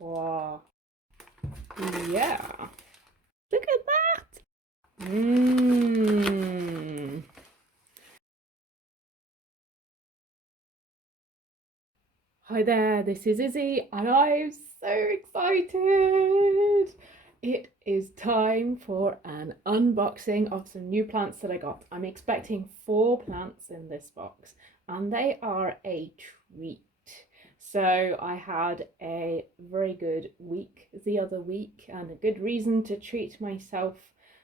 Wow. Yeah. Look at that. Hi there, this is Izzy, and I'm so excited. It is time for an unboxing of some new plants that I got. I'm expecting 4 plants in this box, and they are a treat. So I had a very good week the other week, and a good reason to treat myself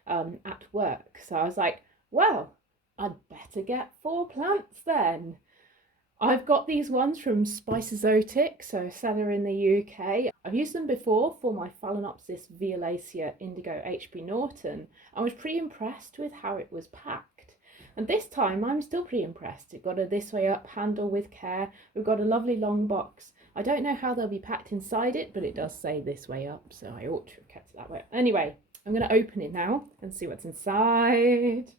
at work. So I was like, well, I'd better get 4 plants then. I've got these ones from Spice Exotic, so seller in the UK. I've used them before for my Phalaenopsis violacea indigo HB Norton. I was pretty impressed with how it was packed. And this time I'm still pretty impressed. It got a this way up handle with care. We've got a lovely long box. I don't know how they'll be packed inside it, but it does say this way up, so I ought to have kept it that way. Anyway, I'm going to open it now and see what's inside.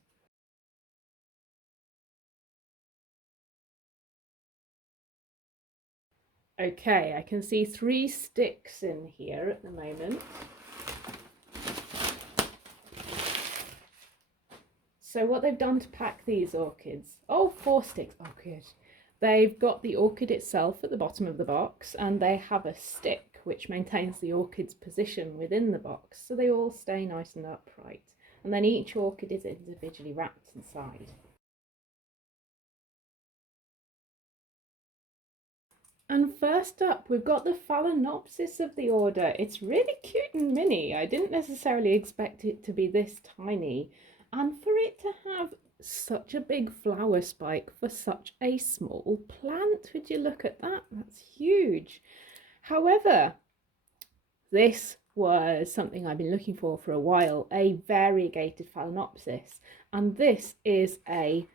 Okay, I can see 3 sticks in here at the moment. So what they've done to pack these orchids, 4 sticks, oh good. They've got the orchid itself at the bottom of the box, and they have a stick which maintains the orchid's position within the box, so they all stay nice and upright. And then each orchid is individually wrapped inside. And first up, we've got the Phalaenopsis of the order. It's really cute and mini. I didn't necessarily expect it to be this tiny. And for it to have such a big flower spike for such a small plant, would you look at that? That's huge. However, this was something I've been looking for a while, a variegated Phalaenopsis. And this is a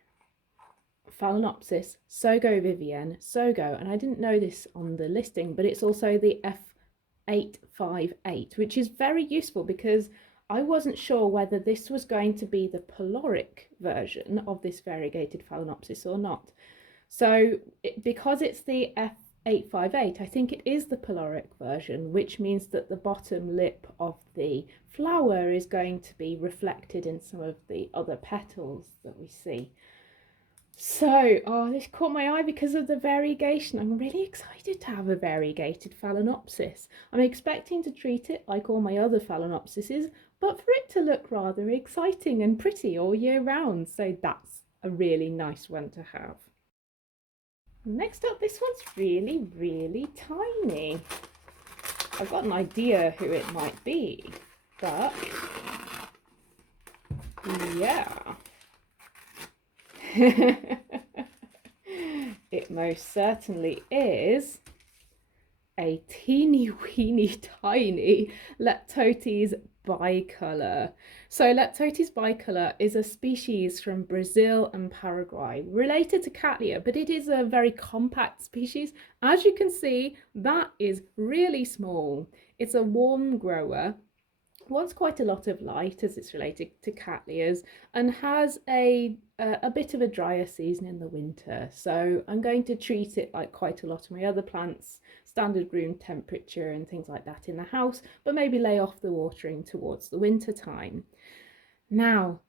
Phalaenopsis, Sogo Vivien, Sogo, and I didn't know this on the listing, but it's also the F858, which is very useful because I wasn't sure whether this was going to be the polaric version of this variegated Phalaenopsis or not. So because it's the F858, I think it is the polaric version, which means that the bottom lip of the flower is going to be reflected in some of the other petals that we see. So, this caught my eye because of the variegation. I'm really excited to have a variegated Phalaenopsis. I'm expecting to treat it like all my other Phalaenopsises, but for it to look rather exciting and pretty all year round. So that's a really nice one to have. Next up, this one's really, really tiny. I've got an idea who it might be, but yeah. It most certainly is a teeny weeny tiny Leptotes bicolor. So Leptotes bicolor is a species from Brazil and Paraguay, related to Cattleya, but it is a very compact species. As you can see, that is really small. It's a warm grower, wants quite a lot of light as it's related to Cattleyas, and has a bit of a drier season in the winter. So I'm going to treat it like quite a lot of my other plants, standard room temperature and things like that in the house, but maybe lay off the watering towards the winter time. Now,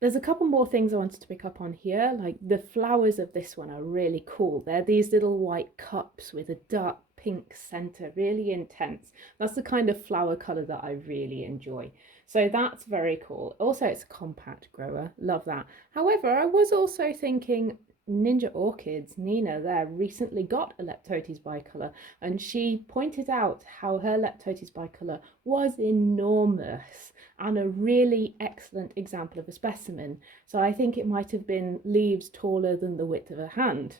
there's a couple more things I wanted to pick up on here. Like the flowers of this one are really cool. They're these little white cups with a dark pink center, really intense. That's the kind of flower color that I really enjoy. So that's very cool. Also, it's a compact grower. Love that. However, I was also thinking Ninja Orchids, Nina there, recently got a Leptotes bicolor, and she pointed out how her Leptotes bicolor was enormous and a really excellent example of a specimen. So I think it might have been leaves taller than the width of a hand.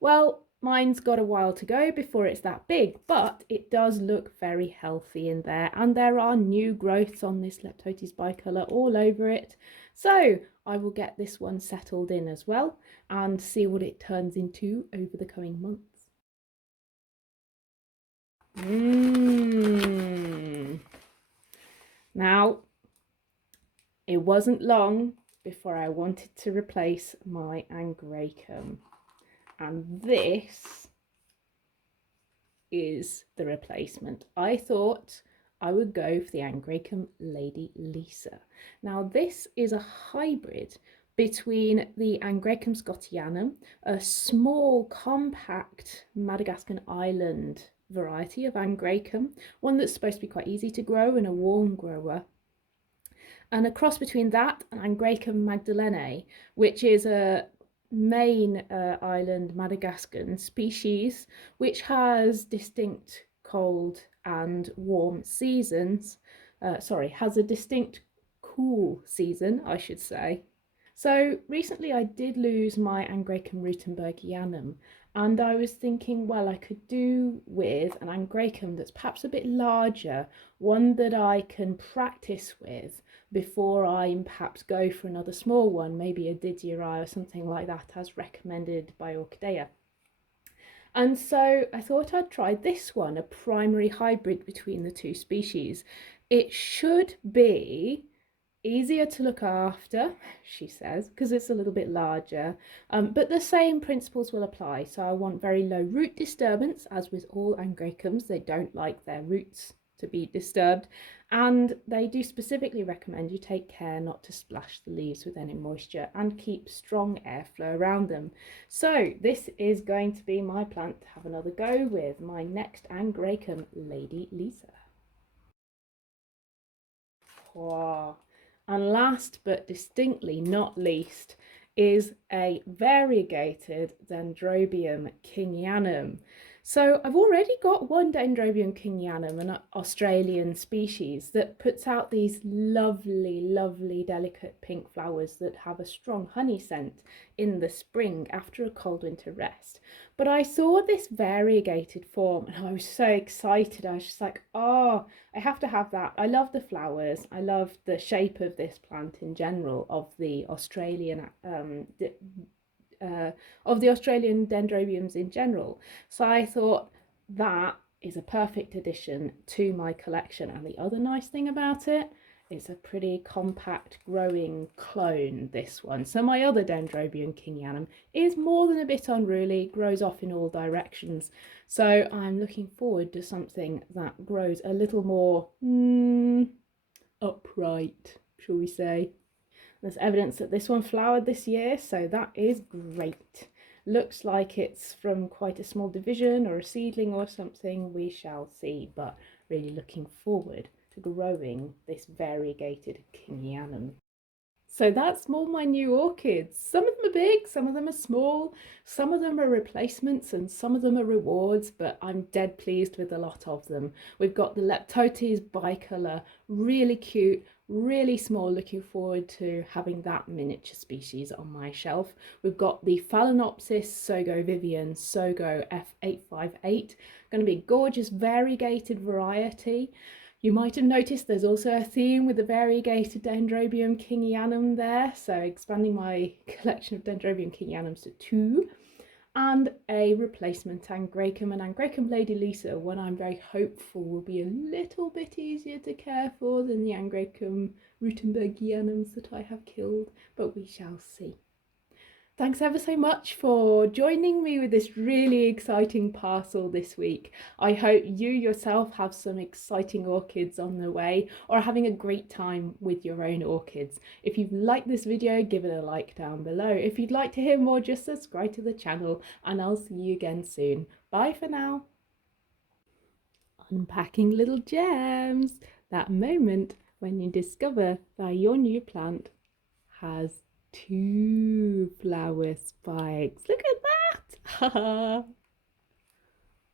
Well, mine's got a while to go before it's that big, but it does look very healthy in there, and there are new growths on this Leptotes bicolor all over it. So I will get this one settled in as well and see what it turns into over the coming months. Now, it wasn't long before I wanted to replace my Angraecum. And this is the replacement. I thought I would go for the Angraecum Lady Lisa. Now this is a hybrid between the Angraecum Scotianum, a small compact Madagascar island variety of Angraecum, one that's supposed to be quite easy to grow and a warm grower, and a cross between that and Angraecum magdalenae, which is a main island Madagascan species which has distinct cold and warm seasons. Has a distinct cool season, I should say. So recently I did lose my Angraecum rutenbergianum, and I was thinking, well, I could do with an Angraecum that's perhaps a bit larger, one that I can practice with before I perhaps go for another small one, maybe a Didieri or something like that, as recommended by Orchidea. And so I thought I'd try this one, a primary hybrid between the two species. It should be easier to look after, she says, because it's a little bit larger, but the same principles will apply. So I want very low root disturbance, as with all Angraecums. They don't like their roots to be disturbed, and they do specifically recommend you take care not to splash the leaves with any moisture and keep strong airflow around them. So this is going to be my plant to have another go with, my next Angraecum Lady Lisa. Wow. And last but distinctly not least is a variegated Dendrobium Kingianum. So I've already got one Dendrobium Kingianum, an Australian species that puts out these lovely, lovely delicate pink flowers that have a strong honey scent in the spring after a cold winter rest. But I saw this variegated form and I was so excited. I was just like, oh, I have to have that. I love the flowers. I love the shape of this plant in general, of the Australian dendrobiums in general. So I thought that is a perfect addition to my collection. And the other nice thing about it, it's a pretty compact growing clone, this one. So my other Dendrobium Kingianum is more than a bit unruly, grows off in all directions. So I'm looking forward to something that grows a little more upright, shall we say. There's evidence that this one flowered this year, so that is great. Looks like it's from quite a small division or a seedling or something. We shall see, but really looking forward to growing this variegated Kingianum. So that's all my new orchids. Some of them are big, some of them are small, some of them are replacements and some of them are rewards, but I'm dead pleased with a lot of them. We've got the Leptotes bicolor, really cute, really small, looking forward to having that miniature species on my shelf. We've got the Phalaenopsis Sogo Vivien Sogo F858, going to be a gorgeous variegated variety. You might have noticed there's also a theme with the variegated Dendrobium Kingianum there, so expanding my collection of Dendrobium Kingianums to 2, and a replacement Angraecum, and Angraecum Lady Lisa, one I'm very hopeful will be a little bit easier to care for than the Angraecum rutenbergianums that I have killed, but we shall see. Thanks ever so much for joining me with this really exciting parcel this week. I hope you yourself have some exciting orchids on the way or are having a great time with your own orchids. If you've liked this video, give it a like down below. If you'd like to hear more, just subscribe to the channel and I'll see you again soon. Bye for now. Unpacking little gems. That moment when you discover that your new plant has 2 flower spikes. Look at that!